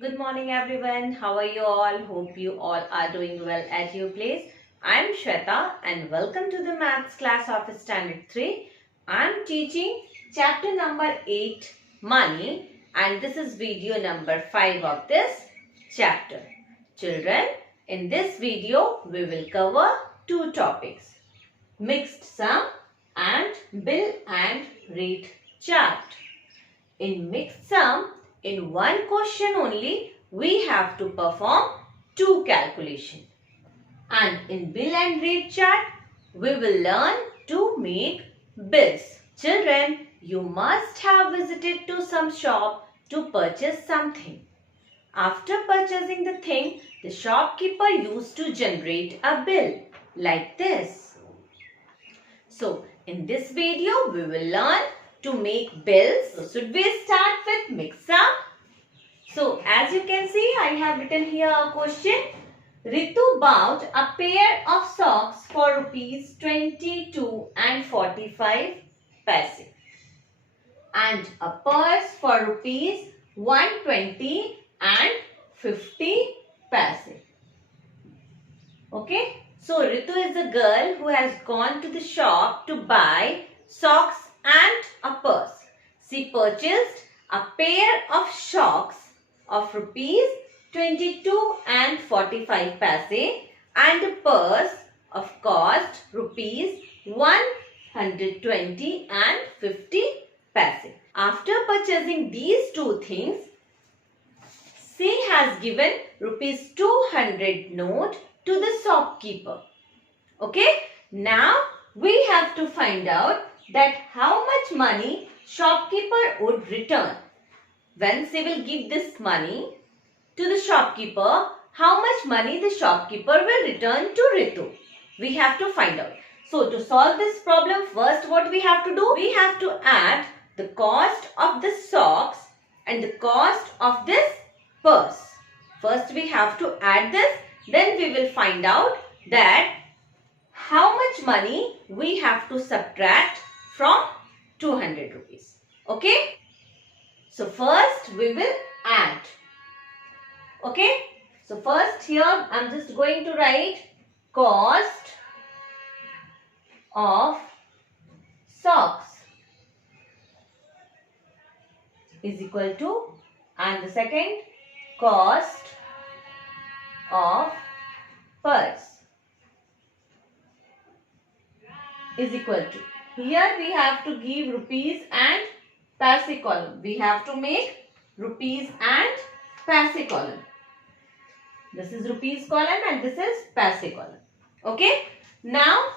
Good morning everyone. How are you all? Hope you all are doing well at your place. I'm Shweta and welcome to the maths class of standard 3. I'm teaching chapter number 8 money and this is video number 5 of this chapter. Children, in this video we will cover two topics: mixed sum and bill and rate chart. In mixed sum, in one question only, we have to perform two calculations. And in bill and rate chart, we will learn to make bills. Children, you must have visited to some shop to purchase something. After purchasing the thing, the shopkeeper used to generate a bill like this. So, in this video, we will learn to make bills. So, should we start with mix sum? So, as you can see, I have written here a question. Ritu bought a pair of socks for rupees 22 and 45 paise and a purse for rupees 120 and 50 paise. Okay. So, Ritu is a girl who has gone to the shop to buy socks and a purse. She purchased a pair of socks of rupees 22 and 45 paise and a purse of cost rupees 120 and 50 paise. After purchasing these two things, she has given rupees 200 note to the shopkeeper. Okay, now we have to find out that how much money shopkeeper would return. When she will give this money to the shopkeeper, how much money the shopkeeper will return to Ritu? We have to find out. So, to solve this problem, first what we have to do? We have to add the cost of the socks and the cost of this purse. First we have to add this, then we will find out that how much money we have to subtract from 200 rupees. Okay? So first we will add. Okay? So first here I am just going to write cost of socks is equal to, and the second, cost of purse is equal to. Here we have to give rupees and paise column. We have to make rupees and paise column. This is rupees column and this is paise column. Okay. Now,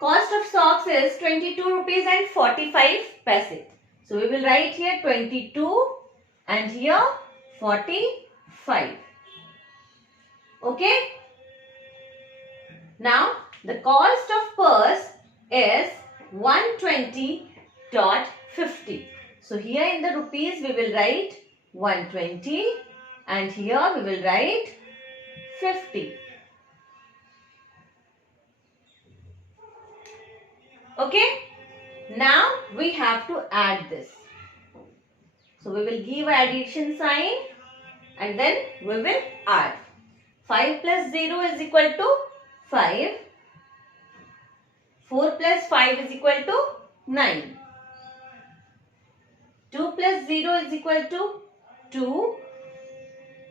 cost of socks is 22 rupees and 45 paise. So, we will write here 22 and here 45. Okay. Now, the cost of purse is 120.50. So, here in the rupees we will write 120 and here we will write 50. Okay. Now, we have to add this. So, we will give addition sign and then we will add. 5 plus 0 is equal to 5. 4 plus 5 is equal to 9. 2 plus 0 is equal to 2.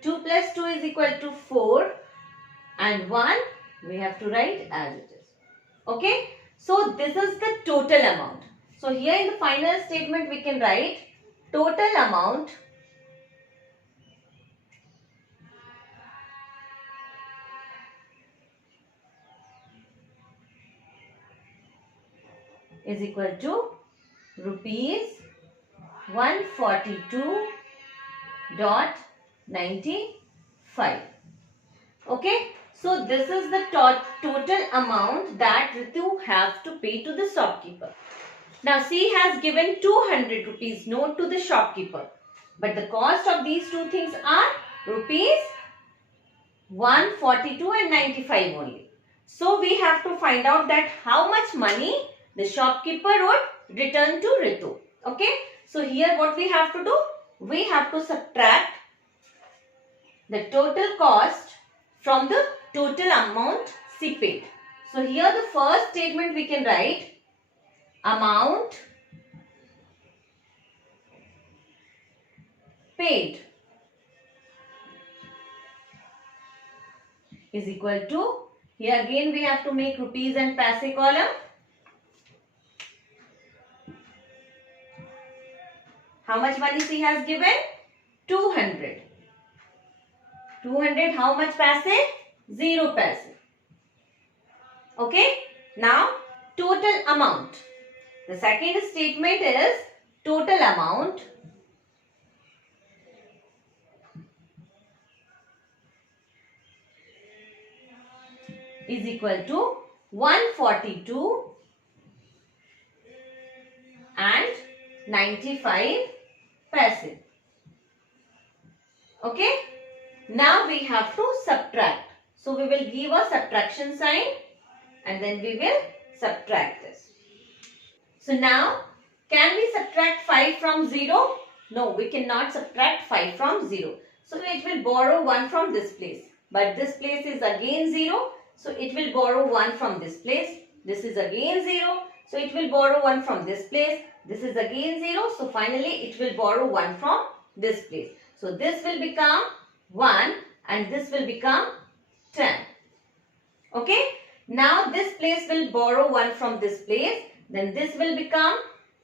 2 plus 2 is equal to 4. And 1 we have to write as it is. Okay. So, this is the total amount. So, here in the final statement we can write total amount is equal to rupees 142.95. Okay. So, this is the total amount that Ritu has to pay to the shopkeeper. Now, she has given 200 rupees note to the shopkeeper. But the cost of these two things are rupees 142 and 95 only. So, we have to find out that how much money the shopkeeper would return to Ritu. Okay. So, here what we have to do? We have to subtract the total cost from the total amount she paid. So here the first statement we can write amount paid is equal to, here again we have to make rupees and paise column. How much money she has given? 200. 200, how much paise? 0 paise. Okay. Now, total amount. The second statement is total amount is equal to 142 and 95 paise. Okay. Now we have to subtract. So we will give a subtraction sign and then we will subtract this. So now, can we subtract 5 from 0? No, we cannot subtract 5 from 0. So it will borrow 1 from this place. But this place is again 0. So it will borrow 1 from this place. This is again 0. So it will borrow 1 from this place. This is again 0. So finally it will borrow 1 from this place. So this will become 1 and this will become 10. Okay. Now this place will borrow 1 from this place. Then this will become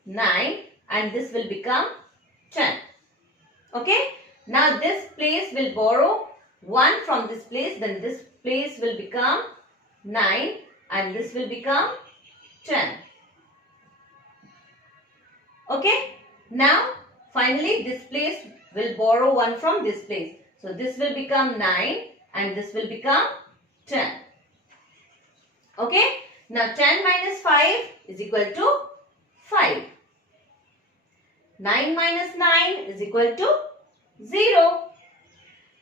9 and this will become 10. Okay. Now this place will borrow 1 from this place. Then this place will become 9 and this will become 10. Okay. Now finally this place will borrow 1 from this place. So this will become 9 and this will become 10. Okay. Now 10 minus 5 is equal to 5. 9 minus 9 is equal to 0.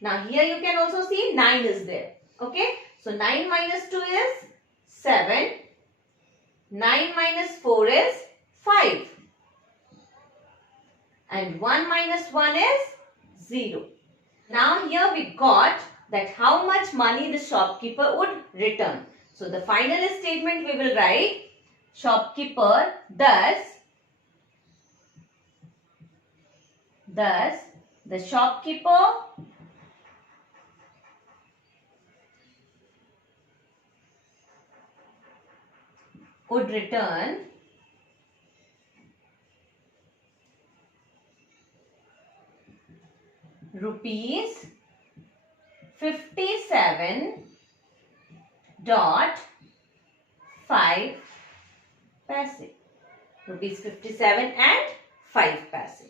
Now here you can also see 9 is there. Okay. So 9 minus 2 is 7. 9 minus 4 is 5. And 1 minus 1 is 0. Now here we got that how much money the shopkeeper would return. So the final statement we will write, shopkeeper thus the shopkeeper would return rupees 57.5 paise. Rupees 57 and 5 paise.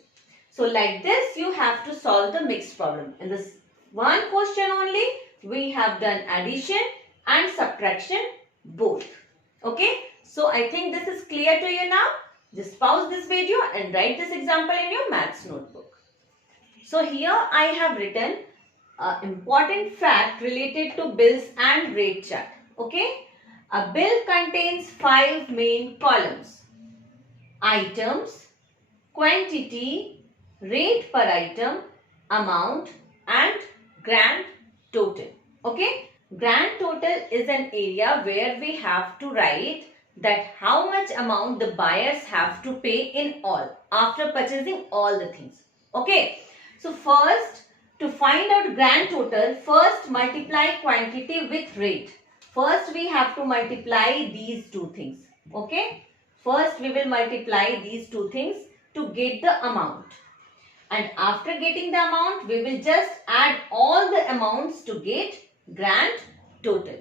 So like this you have to solve the mixed problem. In this one question only we have done addition and subtraction both. Okay. So I think this is clear to you now. Just pause this video and write this example in your maths notebook. So here I have written an important fact related to bills and rate chart. Okay. A bill contains 5 main columns: items, quantity, rate per item, amount and grand total. Okay. Grand total is an area where we have to write that how much amount the buyers have to pay in all after purchasing all the things. Okay. So first, to find out grand total, first multiply quantity with rate. First we have to multiply these two things. Okay. First we will multiply these two things to get the amount. And after getting the amount, we will just add all the amounts to get grand total.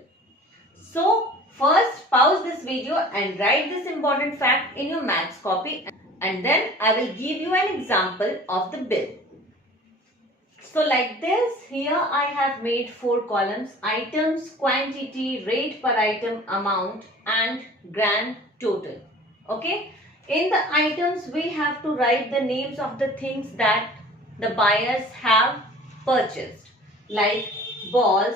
So first pause this video and write this important fact in your maths copy, and then I will give you an example of the bill. So like this, here I have made 4 columns: items, quantity, rate per item, amount and grand total. Okay. In the items, we have to write the names of the things that the buyers have purchased, like balls,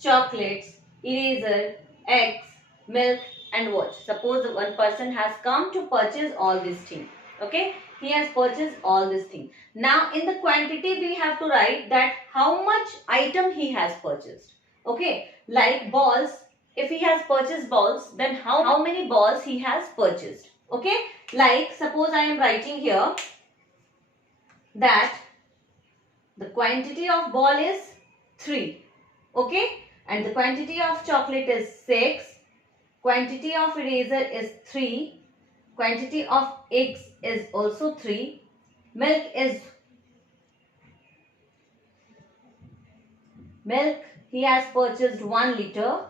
chocolates, eraser, eggs, milk and watch. Suppose one person has come to purchase all these things. Okay. he has purchased all these things. Now in the quantity we have to write that how much item he has purchased. Okay, like balls, if he has purchased balls, then how many balls he has purchased. Okay, like suppose I am writing here that the quantity of ball is 3. Okay, and the quantity of chocolate is 6. Quantity of eraser is 3. Quantity of eggs is also 3. Milk he has purchased 1 liter.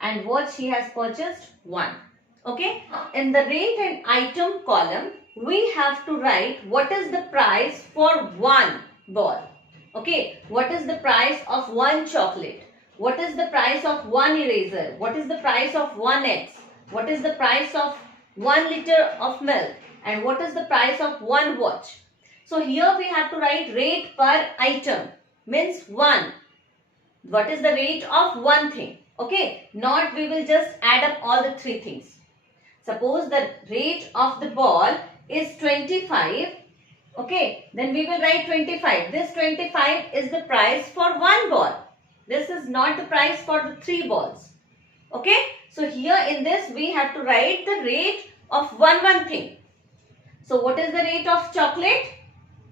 And watch he has purchased 1. Okay. In the rate and item column, we have to write what is the price for 1 ball. Okay. What is the price of 1 chocolate? What is the price of 1 eraser? What is the price of 1 egg? What is the price of 1 liter of milk? And what is the price of 1 watch? So here we have to write rate per item, means 1. What is the rate of one thing? Okay, not we will just add up all the 3 things. Suppose the rate of the ball is 25. Okay, then we will write 25. This 25 is the price for 1 ball. This is not the price for the 3 balls. Okay, so here in this we have to write the rate of one thing. So what is the rate of chocolate?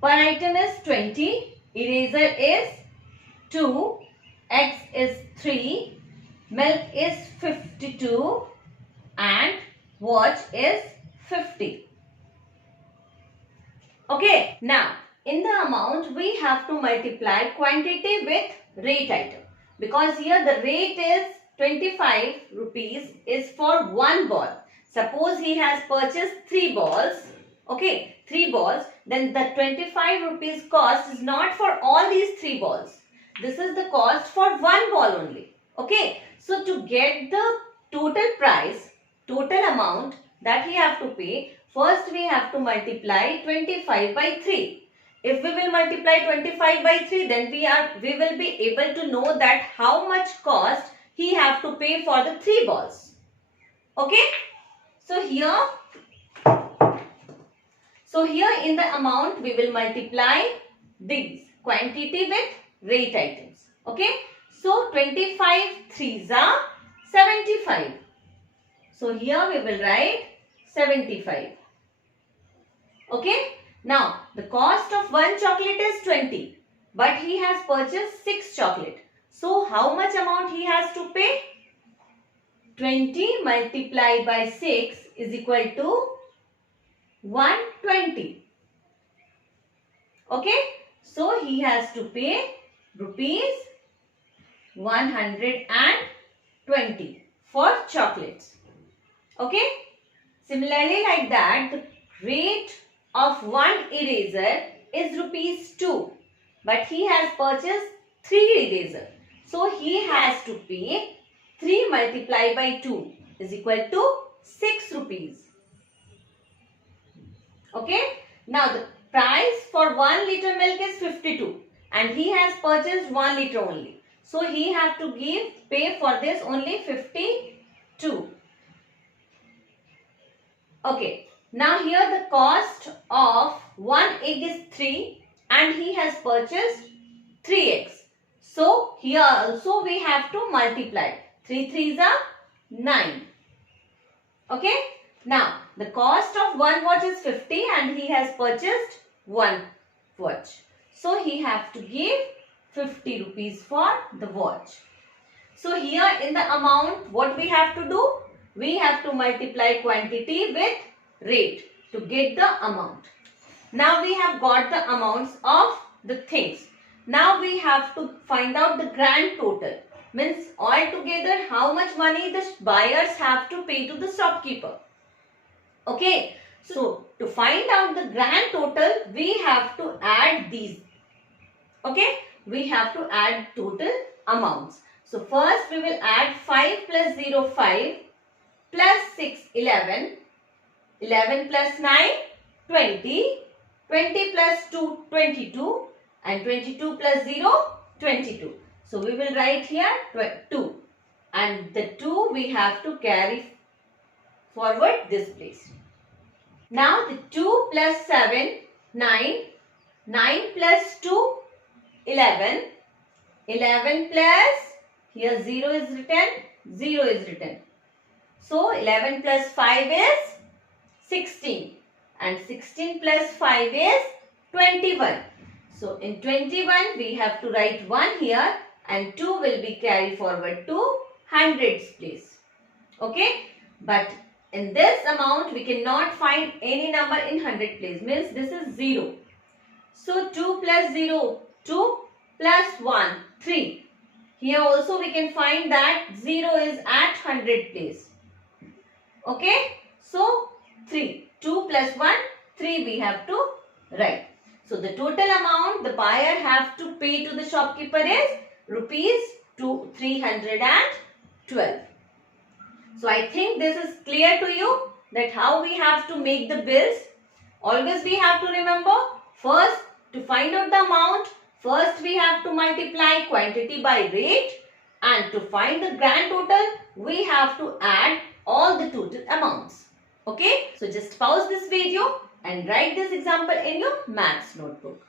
Per item is 20. Eraser is 2. Eggs is 3. Milk is 52. And watch is 50. Okay, now in the amount we have to multiply quantity with rate item, because here the rate is 25 rupees is for 1 ball. Suppose he has purchased 3 balls. Okay, 3 balls. Then the 25 rupees cost is not for all these 3 balls. This is the cost for 1 ball only. Okay, so to get the total price, total amount that we have to pay, first we have to multiply 25 by 3. If we will multiply 25 by 3, then we will be able to know that how much cost he have to pay for the 3 balls. Okay, so here in the amount we will multiply these quantity with rate items. Okay, so 25 3s are 75. So here we will write 75. Okay, now the cost of 1 chocolate is 20, but he has purchased 6 chocolate. So how much amount he has to pay? 20 multiplied by 6 is equal to 120. Okay, so he has to pay rupees 120 for chocolates. Okay, similarly like that, the rate of 1 eraser is rupees 2, but he has purchased 3 eraser. So he has to pay 3 multiplied by 2 is equal to 6 rupees. Okay, now the price for 1 liter milk is 52 and he has purchased 1 liter only. So he have to pay for this only 52. Okay, now here the cost of 1 egg is 3 and he has purchased 3 eggs. So here also we have to multiply. 3 3s are 9. Okay, now the cost of 1 watch is 50 and he has purchased 1 watch. So he have to give 50 rupees for the watch. So here in the amount what we have to do? We have to multiply quantity with rate to get the amount. Now we have got the amounts of the things. Now we have to find out the grand total. Means altogether how much money the buyers have to pay to the shopkeeper. Okay, so to find out the grand total we have to add these. Okay, we have to add total amounts. So first we will add 5 plus 0 5 plus 6 11, 11 plus 9 20, 20 plus 2 22 and 22 plus 0 22. So we will write here 2 and the 2 we have to carry forward this place. Now the 2 plus 7, 9. 9 plus 2, 11. 11 plus, here 0 is written, 0 is written. So 11 plus 5 is 16. And 16 plus 5 is 21. So in 21 we have to write 1 here and 2 will be carried forward to hundreds place. Okay. But in this amount we cannot find any number in hundred place. Means this is 0. So 2 plus 0, 2 plus 1, 3. Here also we can find that 0 is at 100 place. Okay. So 3. 2 plus 1, 3 we have to write. So the total amount the buyer have to pay to the shopkeeper is rupees 312. So I think this is clear to you that how we have to make the bills. Always we have to remember, first to find out the amount, first we have to multiply quantity by rate, and to find the grand total we have to add all the total amounts. Okay, so just pause this video and write this example in your maths notebook.